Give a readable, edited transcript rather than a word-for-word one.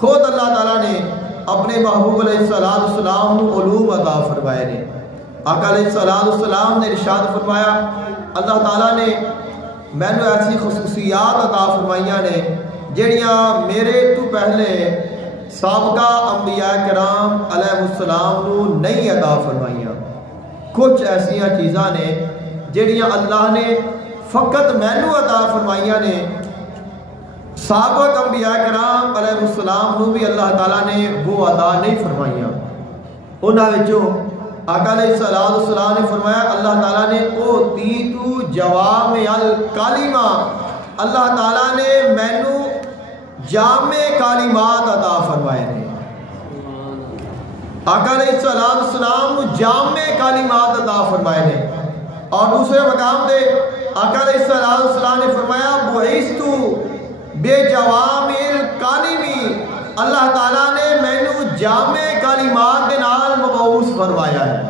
خود اللہ تعالیٰ نے اپنے محبوب علیہ السلام کو علوم عطا فرمائے نے۔ آقا علیہ السلام نے ارشاد فرمایا اللہ تعالیٰ نے مینو ایسی خصوصیات عطا فرمائیاں نے جڑیاں میرے تو پہلے سابقہ انبیاء کرام علیہ السلام نو نہیں عطا فرمائیاں۔ کچھ ایسیاں چیزاں نے جڑیاں اللہ نے فقط مینو عطا فرمائیاں نے، سابق انبیاء کرام علیہ السلام نو بھی اللہ تعالیٰ نے وہ عطا نہیں فرمائیاں۔ انہاں وچوں آقا علیہ السلام نے فرمایا اللہ تعالیٰ نے اوتیتو جوامع الکلمہ، اللہ تعالیٰ نے مینو جامع کلمات عطا فرمائے نے۔ آقا علیہ السلام جامع کلمات عطا فرمائے نے۔ اور دوسرے مقام دے آقا علیہ السلام نے فرمایا بعثتو بے جوامع الکلم، اللہ تعالیٰ نے مینو جامع کلمات دے نال مبعوث فرمایا ہے۔